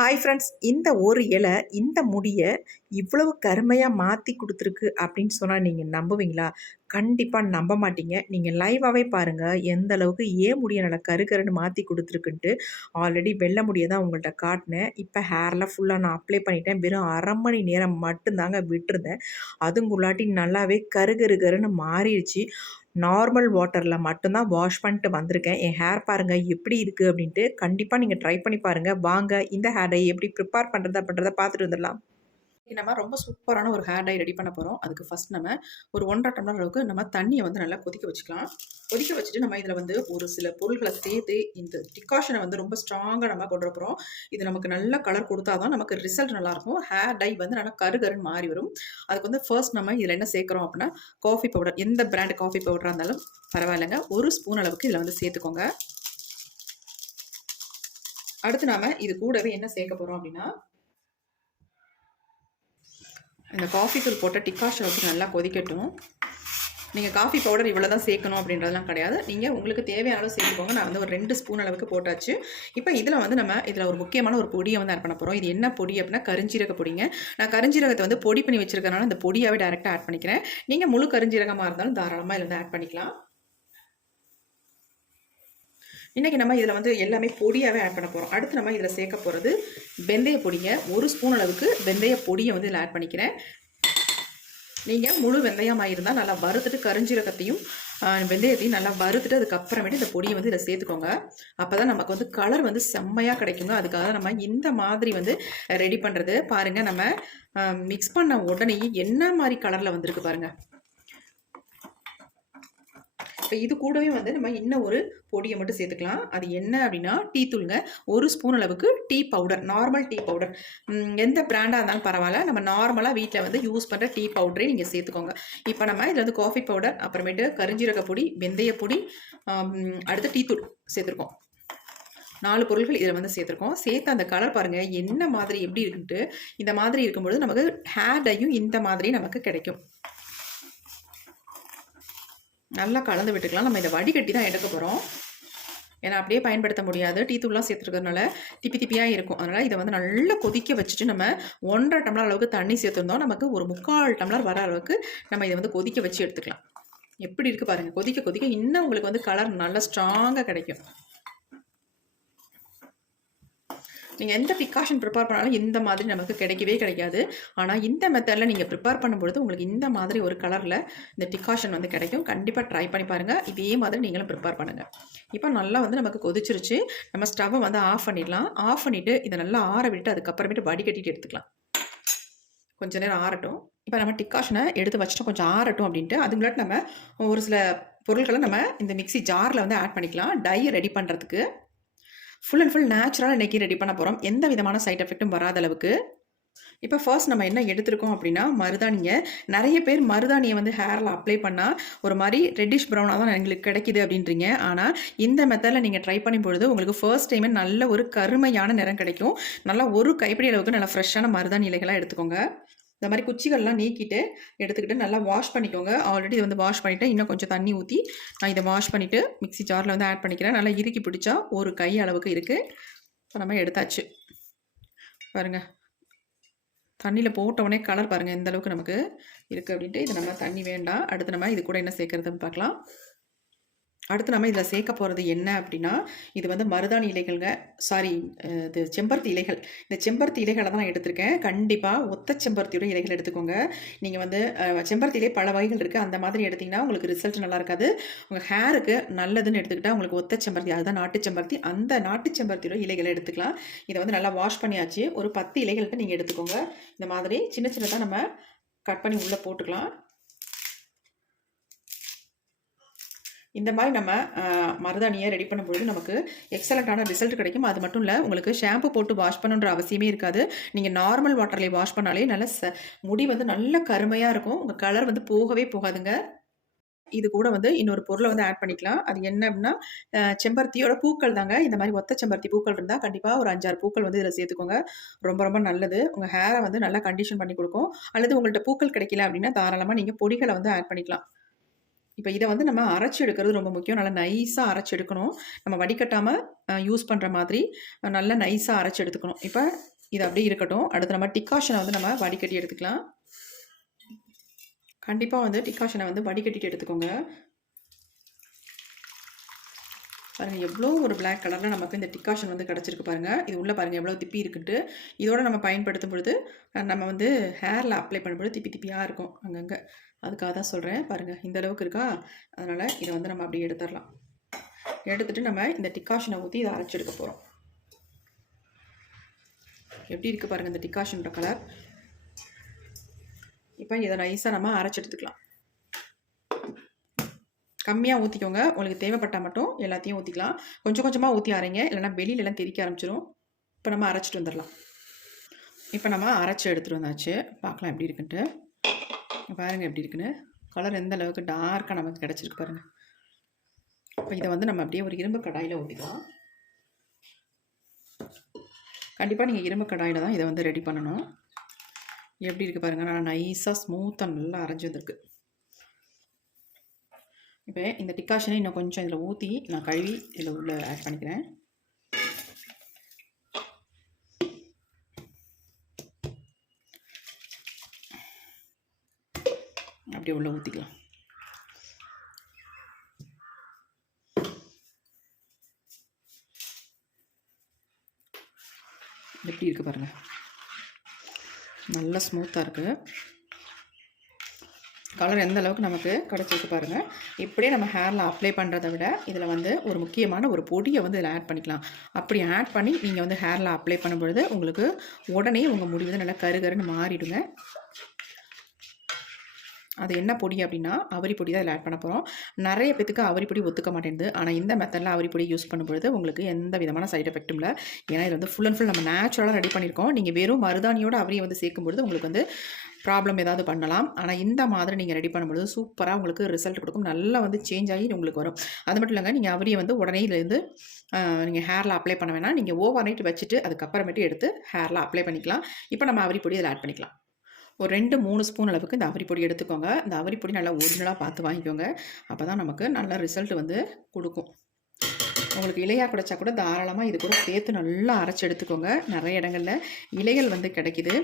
Hi friends, இந்த ஒரு இலை இந்த முடிய இவ்வளவு கருமையா மாத்தி குடுத்துருக்கு அப்படின்னு சொன்னா நீங்க நம்புவீங்களா? கண்டிப்பா நம்ப மாட்டீங்க. நீங்க லைவாவே பாருங்க. எந்த அளவுக்கு ஏன் முடிய நல்லா கருன்னு மாத்தி குடுத்துருக்குன்ட்டு. ஆல்ரெடி வெள்ள முடிய தான் உங்கள்ட்ட காட்டுனேன். இப்ப ஹேர்லாம் ஃபுல்லா நான் அப்ளை பண்ணிட்டேன். வெறும் 1/2 மணி நேரம் மட்டும் தாங்க விட்டுருந்தேன். அதுங்குள்ளாட்டி நல்லாவே கருன்னு மாறிருச்சு. நார்மல் வாட்டர்ல மட்டும் தான் வாஷ் பண்ணிட்டு வந்திருக்கேன். என் ஹேர் பாருங்க எப்படி இருக்கு அப்படின்ட்டு. கண்டிப்பா நீங்க ட்ரை பண்ணி பாருங்க. வாங்க இந்த ஹேர் டை எப்படி ப்ரிப்பேர் பண்றது அப்படின்றத பார்த்துட்டு வந்துடலாம். இன்னைக்கு நம்ம ரொம்ப சூப்பரான ஒரு ஹேர் டை ரெடி பண்ண போறோம். அதுக்கு ஃபர்ஸ்ட் நம்ம ஒரு 1 1/2 டம்ளர் அளவுக்கு நம்ம தண்ணிய வந்து நல்லா கொதிக்க வச்சுக்கலாம். கொதிக்க வச்சுட்டு நம்ம இதுல வந்து ஒரு சில பொருட்கள சேர்த்து இந்த டிகாஷன வந்து ரொம்ப ஸ்ட்ராங்கா நம்ம கொண்டு வர போறோம். இது நமக்கு நல்ல கலர் குடுத்தா தான் நமக்கு ரிசல்ட் நல்லாருக்கும். ஹேர் டை வந்து நல்லா கருன்னு மாறி வரும். அதுக்கு வந்து ஃபர்ஸ்ட் நம்ம இதுல என்ன சேர்க்கிறோம் அப்படின்னா, காஃபி பவுடர். எந்த பிராண்ட் காஃபி பவுடரா இருந்தாலும் பரவாயில்லங்க. 1 ஸ்பூன் அளவுக்கு இதுல வந்து சேர்த்துக்கோங்க. அடுத்து நாம இது கூடவே என்ன சேர்க்க போறோம் அப்படின்னா, இந்த காஃபி தூள் போட்ட டிகாஷன் வச்சு நல்லா கொதிக்கட்டும். நீங்கள் காஃபி பவுடர் இவ்வளோ தான் சேர்க்கணும் அப்படின்றதெல்லாம் கிடையாது. நீங்கள் உங்களுக்கு தேவையான அளவு சேர்த்துக்கோங்க. நான் வந்து ஒரு 2 ஸ்பூன் அளவுக்கு போட்டாச்சு. இப்போ இதில் வந்து நம்ம இதில் ஒரு முக்கியமான ஒரு பொடியை வந்து ஆட் பண்ண போகிறோம். இது என்ன பொடி அப்படின்னா கருஞ்சீரக பொடிங்க. நான் கருஞ்சீரகத்தை வந்து பொடி பண்ணி வச்சிருக்கனால இந்த பொடியாகவே டேரெக்டாக ஆட் பண்ணிக்கிறேன். நீங்கள் முழு கருஞ்சீரகமாக இருந்தாலும் தாராளமாக இதில் வந்து ஆட் பண்ணிக்கலாம். இன்றைக்கி நம்ம இதில் வந்து எல்லாமே பொடியாகவே ஆட் பண்ண போகிறோம். அடுத்து நம்ம இதில் சேர்க்க போகிறது வெந்தய பொடிங்க. 1 ஸ்பூன் அளவுக்கு வெந்தய பொடியை வந்து இதில் ஆட் பண்ணிக்கிறேன். நீங்கள் முழு வெந்தயமாக இருந்தால் நல்லா வறுத்துட்டு கருஞ்சீரகத்தையும் வெந்தயத்தையும் நல்லா வறுத்துட்டு அதுக்கப்புறமேட்டு இந்த பொடியை வந்து இதில் சேர்த்துக்கோங்க. அப்போ தான் நமக்கு வந்து கலர் வந்து செம்மையாக கிடைக்குங்க. அதுக்காக நம்ம இந்த மாதிரி வந்து ரெடி பண்ணுறது. பாருங்கள், நம்ம மிக்ஸ் பண்ண உடனே என்ன மாதிரி கலரில் வந்திருக்கு பாருங்கள். இப்போ இது கூடவே வந்து நம்ம இன்னும் ஒரு பொடியை மட்டும் சேர்த்துக்கலாம். அது என்ன அப்படின்னா டீ தூளுங்க. 1 ஸ்பூன் அளவுக்கு tea powder, normal tea powder. எந்த பிராண்டாக இருந்தாலும் பரவாயில்ல. நம்ம நார்மலாக வீட்டில் வந்து யூஸ் பண்ணுற டீ பவுடரே நீங்கள் சேர்த்துக்கோங்க. இப்போ நம்ம இதில் வந்து காஃபி பவுடர், அப்புறமேட்டு கருஞ்சீரக பொடி, வெந்தய பொடி, அடுத்து டீ தூள் சேர்த்துருக்கோம். 4 பொருட்கள் இதில் வந்து சேர்த்துருக்கோம். சேர்த்து அந்த கலர் பாருங்கள் என்ன மாதிரி எப்படி இருக்குன்ட்டு. இந்த மாதிரி இருக்கும்பொழுது நமக்கு ஹேர் டையும் இந்த மாதிரி நமக்கு கிடைக்கும். நல்லா கலந்து விட்டுக்கலாம். நம்ம இதை வடிகட்டி தான் எடுக்க போகிறோம். ஏன்னா அப்படியே பயன்படுத்த முடியாது. டீ தூள்லாம் சேர்த்துருக்கிறதுனால திப்பி திப்பியாக இருக்கும். அதனால் இதை வந்து நல்லா கொதிக்க வச்சுட்டு நம்ம 1 1/2 டம்ளர் அளவுக்கு தண்ணி சேர்த்துருந்தோம். நமக்கு ஒரு 3/4 டம்ளர் வர அளவுக்கு நம்ம இதை வந்து கொதிக்க வச்சு எடுத்துக்கலாம். எப்படி இருக்குது பாருங்கள். கொதிக்க கொதிக்க இன்னும் உங்களுக்கு வந்து கலர் நல்லா ஸ்ட்ராங்காக கிடைக்கும். நீங்கள் எந்த டிகாஷன் ப்ரிப்பேர் பண்ணாலும் இந்த மாதிரி நமக்கு கிடைக்கவே கிடைக்காது. ஆனால் இந்த மெத்தடில் நீங்கள் ப்ரிப்பேர் பண்ணும்பொழுது உங்களுக்கு இந்த மாதிரி ஒரு கலரில் இந்த டிகாஷன் வந்து கிடைக்கும். கண்டிப்பாக ட்ரை பண்ணி பாருங்கள். இதே மாதிரி நீங்களும் ப்ரிப்பேர் பண்ணுங்கள். இப்போ நல்லா வந்து நமக்கு கொதிச்சிருச்சு. நம்ம ஸ்டவ்வை வந்து ஆஃப் பண்ணிடலாம். ஆஃப் பண்ணிவிட்டு இதை நல்லா ஆற விட்டு அதுக்கப்புறமேட்டு வடிகட்டிட்டு எடுத்துக்கலாம். கொஞ்சம் நேரம் ஆறட்டும். இப்போ நம்ம டிகாஷனை எடுத்து வச்சுட்டு கொஞ்சம் ஆறட்டும் அப்படின்ட்டு அதுங்களாட்டு நம்ம ஒரு சில பொருட்களை நம்ம இந்த மிக்ஸி ஜாரில் வந்து ஆட் பண்ணிக்கலாம். டை ரெடி பண்ணுறதுக்கு ஃபுல் அண்ட் ஃபுல் நேச்சுரலாக இன்றைக்கி ரெடி பண்ண போகிறோம். எந்த விதமான சைட் எஃபெக்ட்டும் வராத அளவுக்கு. இப்போ ஃபர்ஸ்ட் நம்ம என்ன எடுத்துருக்கோம் அப்படின்னா மருதாணியை. நிறைய பேர் மருதாணியை வந்து ஹேரில் அப்ளை பண்ணால் ஒரு மாதிரி ரெட்டிஷ் ப்ரௌனாக தான் எங்களுக்கு கிடைக்கிது அப்படின்றீங்க. ஆனால் இந்த மெத்தடில் நீங்கள் ட்ரை பண்ணும் பொழுது உங்களுக்கு ஃபர்ஸ்ட் டைமே நல்ல ஒரு கருமையான நிறம் கிடைக்கும். நல்லா ஒரு கைப்பிடி அளவுக்கு நல்லா ஃப்ரெஷ்ஷான மருதாணி இலைகளாக எடுத்துக்கோங்க. இந்த மாதிரி குச்சிகள்லாம் நீக்கிட்டு எடுத்துக்கிட்டு நல்லா வாஷ் பண்ணிக்கோங்க. ஆல்ரெடி இதை வந்து வாஷ் பண்ணிவிட்டு இன்னும் கொஞ்சம் தண்ணி ஊற்றி நான் இதை வாஷ் பண்ணிவிட்டு மிக்ஸி ஜாரில் வந்து ஆட் பண்ணிக்கிறேன். நல்லா இறுக்கி பிடிச்சா ஒரு கை அளவுக்கு இருக்குது. இப்போ நம்ம எடுத்தாச்சு பாருங்கள். தண்ணியில் போட்டவுடனே கலர் பாருங்கள் எந்த அளவுக்கு நமக்கு இருக்குது அப்படின்ட்டு. இது நம்ம தண்ணி வேண்டாம். அடுத்து நம்ம இது கூட என்ன சேர்க்குறதுன்னு பார்க்கலாம். அடுத்து நம்ம இதில் சேர்க்க போகிறது என்ன அப்படின்னா, இது வந்து மருதாணி இலைகள்ங்க. சாரி, இது செம்பருத்தி இலைகள். இந்த செம்பருத்தி இலைகளை தான் நான் எடுத்திருக்கேன். கண்டிப்பாக ஒத்த செம்பருத்தியோட இலைகள் எடுத்துக்கோங்க. நீங்கள் வந்து செம்பருத்தியிலே பல வகைகள் இருக்குது. அந்த மாதிரி எடுத்திங்கன்னா உங்களுக்கு ரிசல்ட் நல்லா இருக்காது. உங்கள் ஹேருக்கு நல்லதுன்னு எடுத்துக்கிட்டால் உங்களுக்கு ஒத்த செம்பருத்தி, அதுதான் நாட்டு செம்பருத்தி. அந்த நாட்டு செம்பருத்தியோட இலைகளை எடுத்துக்கலாம். இதை வந்து நல்லா வாஷ் பண்ணியாச்சு. ஒரு 10 இலைகளுக்கு நீங்கள் எடுத்துக்கோங்க. இந்த மாதிரி சின்ன சின்னதாக நம்ம கட் பண்ணி உள்ளே போட்டுக்கலாம். இந்த மாதிரி நம்ம மருதாணியை ரெடி பண்ணும்பொழுது நமக்கு எக்ஸலண்ட்டான ரிசல்ட் கிடைக்கும். அது மட்டும் இல்லை, உங்களுக்கு ஷாம்பு போட்டு வாஷ் பண்ணுன்ற அவசியமே இருக்காது. நீங்கள் நார்மல் வாட்டர்லேயே வாஷ் பண்ணாலே நல்ல முடி வந்து நல்ல கருமையாக இருக்கும். உங்கள் கலர் வந்து போகவே போகாதுங்க. இது கூட வந்து இன்னொரு பொருளை வந்து ஆட் பண்ணிக்கலாம். அது என்ன அப்படின்னா செம்பருத்தியோட பூக்கள் தாங்க. இந்த மாதிரி ஒத்த செம்பருத்தி பூக்கள் இருந்தால் கண்டிப்பாக ஒரு 5 6 பூக்கள் வந்து இதில் சேர்த்துக்கோங்க. ரொம்ப ரொம்ப நல்லது. உங்கள் ஹேரை வந்து நல்லா கண்டிஷன் பண்ணி கொடுக்கும். அல்லது உங்கள்கிட்ட பூக்கள் கிடைக்கல அப்படின்னா தாராளமாக நீங்கள் பொடிகளை வந்து ஆட் பண்ணிக்கலாம். இப்போ இதை வந்து நம்ம அரைச்சி எடுக்கிறது ரொம்ப முக்கியம். நல்லா நைஸாக அரைச்சி எடுக்கணும். நம்ம வடிகட்டாமல் யூஸ் பண்ணுற மாதிரி நல்லா நைஸாக அரைச்சி எடுத்துக்கணும். இப்போ இது அப்படியே இருக்கட்டும். அடுத்து நம்ம டிகாஷனை வந்து நம்ம வடிகட்டி எடுத்துக்கலாம். கண்டிப்பாக வந்து டிகாஷனை வந்து வடிகட்டிட்டு எடுத்துக்கோங்க. பாருங்கள் எவ்வளோ ஒரு பிளாக் கலரில் நமக்கு இந்த டிகாஷன் வந்து கிடச்சிருக்கு பாருங்கள். இது உள்ளே பாருங்கள் எவ்வளோ திப்பி இருக்குன்ட்டு. இதோடு நம்ம பயன்படுத்தும் பொழுது நம்ம வந்து ஹேரில் அப்ளை பண்ணும்பொழுது திப்பி திப்பியாக இருக்கும் அங்கங்கே. அதுக்காக தான் சொல்கிறேன். பாருங்கள் இந்த அளவுக்கு இருக்கா. அதனால் இதை வந்து நம்ம அப்படியே எடுத்துடலாம். எடுத்துகிட்டு நம்ம இந்த டிகாஷனை ஊற்றி இதை அரைச்சி எடுக்க போகிறோம். எப்படி இருக்குது பாருங்கள் இந்த டிகாஷனோட கலர். இப்போ இதை நைஸாக நம்ம அரைச்சி எடுத்துக்கலாம். கம்மியாக ஊற்றிக்கோங்க. உங்களுக்கு தேவைப்பட்டால் மட்டும் எல்லாத்தையும் ஊற்றிக்கலாம். கொஞ்சம் கொஞ்சமாக ஊற்றி அரைங்க, இல்லைனா வெளியிலலாம் தெறிக்க ஆரம்பிச்சிடும். இப்போ நம்ம அரைச்சிட்டு வந்துடலாம். இப்போ நம்ம அரைச்சி எடுத்துகிட்டு வந்தாச்சு. பார்க்கலாம் எப்படி இருக்குன்ட்டு. பாருங்கள் எப்படி இருக்குன்னு. கலர் எந்த அளவுக்கு டார்க்காக நமக்கு கிடச்சிருக்கு பாருங்கள். இப்போ இதை வந்து நம்ம அப்படியே ஒரு இரும்பு கடாயில் ஊற்றிக்கலாம். கண்டிப்பாக நீங்கள் இரும்பு கடாயில் தான் இதை வந்து ரெடி பண்ணணும். எப்படி இருக்குது பாருங்கள். நான் நைஸாக ஸ்மூத்தாக நல்லா அரைஞ்சி வந்திருக்கு. இப்போ இந்த டிகாஷனை இன்னும் கொஞ்சம் இதில் ஊற்றி நான் கழுவி இதில் உள்ள ஆட் பண்ணிக்கிறேன். அப்படியே உள்ள ஊற்றிக்கலாம். எப்படி இருக்குது பாருங்கள். நல்லா ஸ்மூத்தாக இருக்குது. கலர் எந்த அளவுக்கு நமக்கு கிடச்சிருக்கு பாருங்கள். இப்படியே நம்ம ஹேரில் அப்ளை பண்ணுறதை விட இதில் வந்து ஒரு முக்கியமான ஒரு பொடியை வந்து இதில் ஆட் பண்ணிக்கலாம். அப்படி ஆட் பண்ணி நீங்கள் வந்து ஹேரில் அப்ளை பண்ணும்பொழுது உங்களுக்கு உடனே உங்கள் முடி வந்து நல்லா கருகருன்னு மாறிடுங்க. அது என்ன பொடி அப்படின்னா அவரி பொடி தான் இதில் ஆட் பண்ண போகிறோம். நிறைய பேத்துக்கு அவரி பொடி ஒத்துக்க மாட்டேங்குது. ஆனால் இந்த மெத்தடில் அவரி பொடி யூஸ் பண்ணும்பொழுது உங்களுக்கு எந்த விதமான சைட் எஃபெக்ட்டும் இல்லை. ஏன்னா இது வந்து ஃபுல் அண்ட் ஃபுல் நம்ம நேச்சுரலாக ரெடி பண்ணியிருக்கோம். நீங்கள் வெறும் மருதாணியோட அவரியை வந்து சேர்க்கும்பொழுது உங்களுக்கு வந்து ப்ராப்ளம் ஏதாவது பண்ணலாம். ஆனால் இந்த மாதிரி நீங்கள் ரெடி பண்ணும்பொழுது சூப்பராக உங்களுக்கு ரிசல்ட் கொடுக்கும். நல்லா வந்து சேஞ்ச் ஆகி உங்களுக்கு வரும். அது மட்டும் இல்லைங்க, நீங்கள் அவரியை வந்து உடனே இதுலேருந்து நீங்கள் ஹேரில் அப்ளை பண்ண வேணாம். நீங்கள் ஓவர் நைட் வச்சுட்டு அதுக்கப்புறமேட்டு எடுத்து ஹேரில் அப்ளை பண்ணிக்கலாம். இப்போ நம்ம அவரி பொடி இதில் ஆட் பண்ணிக்கலாம். ஒரு 2-3 ஸ்பூன் அளவுக்கு இந்த அவரி பொடி எடுத்துக்கோங்க. இந்த அவரி பொடி நல்லா ஒரிஜினலாக பார்த்து வாங்கிக்கோங்க. அப்போ தான் நமக்கு நல்ல ரிசல்ட் வந்து கொடுக்கும். உங்களுக்கு இலையாக கிடைச்சா கூட தாராளமாக இது கூட சேர்த்து நல்லா அரைச்சி எடுத்துக்கோங்க. நிறைய இடங்களில் இலைகள் வந்து கிடைக்கிது.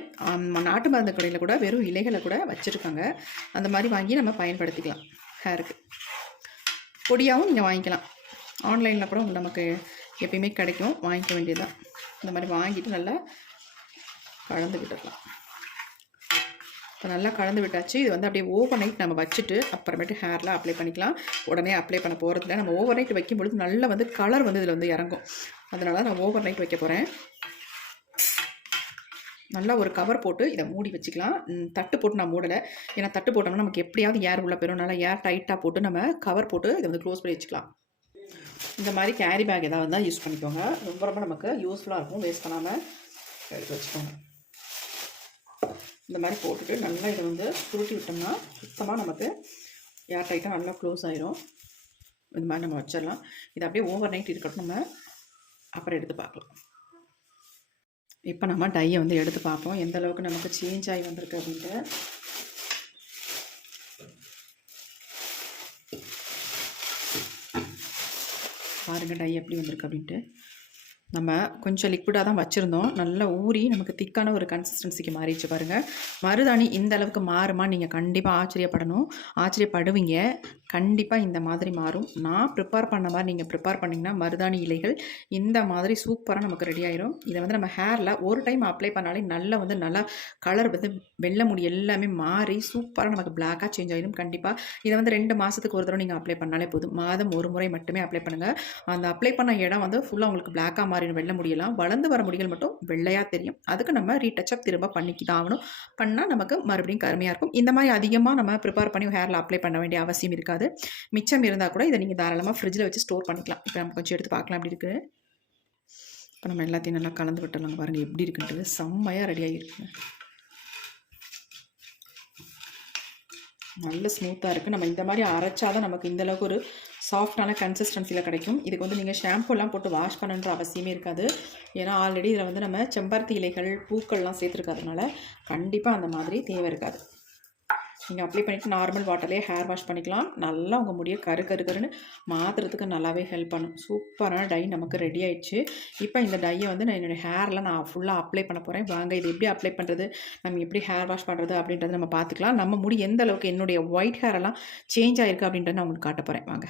நாட்டு மருந்து கடையில் கூட வெறும் இலைகளை கூட வச்சுருக்காங்க. அந்த மாதிரி வாங்கி நம்ம பயன்படுத்திக்கலாம் ஹேருக்கு. பொடியாகவும் நீங்கள் வாங்கிக்கலாம். ஆன்லைனில் கூட நமக்கு எப்பயுமே கிடைக்கும். வாங்கிக்க வேண்டியதுதான். இந்த மாதிரி வாங்கிட்டு நல்லா கலந்து விட்டுடலாம். இப்போ நல்லா கலந்து விட்டாச்சு. இது வந்து அப்படியே ஓவர் நைட் நம்ம வச்சுட்டு அப்புறமேட்டு ஹேரில் அப்ளை பண்ணிக்கலாம். உடனே அப்ளை பண்ண போகிறதில்ல. நம்ம ஓவர் நைட் வைக்கும்பொழுது நல்லா வந்து கலர் வந்து இதில் வந்து இறங்கும். அதனால நான் ஓவர் நைட் வைக்க போகிறேன். நல்லா ஒரு கவர் போட்டு இதை மூடி வச்சுக்கலாம். தட்டு போட்டு நான் மூடலை. ஏன்னா தட்டு போட்டோம்னா நமக்கு எப்படியாவது ஏர் உள்ள போயிடும். நல்லா ஏர் டைட்டாக போட்டு நம்ம கவர் போட்டு இதை வந்து க்ளோஸ் பண்ணி வச்சுக்கலாம். இந்த மாதிரி கேரி பேக் ஏதாவது தான் யூஸ் பண்ணிக்கோங்க. ரொம்ப ரொம்ப நமக்கு யூஸ்ஃபுல்லாக இருக்கும். வேஸ்ட் பண்ணாமல் எடுத்து வச்சுக்கோங்க. இந்த மாதிரி போட்டுட்டு நல்லா இதை வந்து சுருட்டி விட்டோம்னா சுத்தமாக நமக்கு ஏர் டைட்டாக நல்லா க்ளோஸ் ஆகிரும். இந்த மாதிரி நம்ம வச்சிடலாம். இது அப்படியே ஓவர் நைட் இருக்கட்டும். நம்ம அப்புறம் எடுத்து பார்க்கலாம். இப்போ நம்ம டையை வந்து எடுத்து பார்ப்போம் எந்த அளவுக்கு நமக்கு சேஞ்ச் ஆகி வந்திருக்கு அப்படின்ட்டு. பாருங்கள் டை எப்படி வந்திருக்கு அப்படின்ட்டு. நம்ம கொஞ்சம் லிக்விடாக தான் வச்சுருந்தோம். நல்லா ஊறி நமக்கு திக்கான ஒரு கன்சிஸ்டன்சிக்கு மாறிடுச்சு பாருங்கள். மருதாணி இந்த அளவுக்கு மாறுமா நீங்கள் கண்டிப்பாக ஆச்சரியப்படுவீங்க. கண்டிப்பாக இந்த மாதிரி மாறும். நான் ப்ரிப்பேர் பண்ண மாதிரி நீங்கள் ப்ரிப்பேர் பண்ணிங்கன்னா மருதாணி இலைகள் இந்த மாதிரி சூப்பராக நமக்கு ரெடி ஆயிரும். இதை வந்து நம்ம ஹேரில் ஒரு டைம் அப்ளை பண்ணாலே நல்லா கலர் வந்து வெள்ளை முடி எல்லாமே மாறி சூப்பராக நமக்கு பிளாக்காக சேஞ்ச் ஆகிடும். கண்டிப்பாக இதை வந்து 2 மாதத்துக்கு ஒரு தடவை நீங்கள் அப்ளை பண்ணாலே போதும். மாதம் ஒரு முறை மட்டுமே அப்ளை பண்ணுங்கள். அந்த அப்ளை பண்ண இடம் வந்து ஃபுல்லாக உங்களுக்கு பிளாக்காக மாறிடும். வெள்ளை முடியலாம் வளர்ந்து வர முடிகள் மட்டும் வெள்ளையாக தெரியும். அதுக்கு நம்ம ரீடச்சப் திரும்ப பண்ணிக்கிதான் ஆகணும். பண்ணால் நமக்கு மறுபடியும் கருமையாக இருக்கும். இந்த மாதிரி அதிகமாக நம்ம ப்ரிப்பேர் பண்ணி ஹேரில் அப்ளை பண்ண வேண்டிய அவசியம் இருக்காது. மிச்சம் இருந்தால் கூட இதை நீங்கள் தாராளமாக ஃப்ரிட்ஜில் வச்சு ஸ்டோர் பண்ணிக்கலாம். இப்போ நம்ம கொஞ்சம் எடுத்து பார்க்கலாம் எப்படி இருக்குது. இப்போ நம்ம எல்லாத்தையும் நல்லா கலந்து விட்டுடலாம். பாருங்கள் எப்படி இருக்குன்ட்டு செம்மையாக ரெடி ஆகிருக்குங்க. நல்ல ஸ்மூத்தாக இருக்குது. நம்ம இந்த மாதிரி அரைச்சாதான் நமக்கு இந்தளவுக்கு ஒரு சாஃப்டான கன்சிஸ்டன்சியில் கிடைக்கும். இதுக்கு வந்து நீங்கள் ஷாம்புலாம் போட்டு வாஷ் பண்ணுன்ற அவசியமே இருக்காது. ஏன்னா ஆல்ரெடி இதில் வந்து நம்ம செம்பருத்தி இலைகள் பூக்கள்லாம் சேர்த்துருக்காதனால கண்டிப்பாக அந்த மாதிரி தேவை இருக்காது. நீங்கள் அப்ளை பண்ணிவிட்டு நார்மல் வாட்டர்லேயே ஹேர் வாஷ் பண்ணிக்கலாம். நல்லா உங்கள் முடியை கரு கரு கருன்னு மாற்றுறதுக்கு நல்லாவே ஹெல்ப் பண்ணும். சூப்பரான டை நமக்கு ரெடி ஆயிடுச்சு. இப்போ இந்த டையை வந்து நான் என்னுடைய ஹேரில் நான் ஃபுல்லாக அப்ளை பண்ண போகிறேன். வாங்க இது எப்படி அப்ளை பண்ணுறது, நம்ம எப்படி ஹேர் வாஷ் பண்ணுறது அப்படின்றத நம்ம பார்த்துக்கலாம். நம்ம முடி எந்த அளவுக்கு என்னுடைய ஒயிட் ஹேரெல்லாம் சேஞ்ச் ஆகிருக்கு அப்படின்றத நான் உங்களுக்கு காட்ட போகிறேன். வாங்க.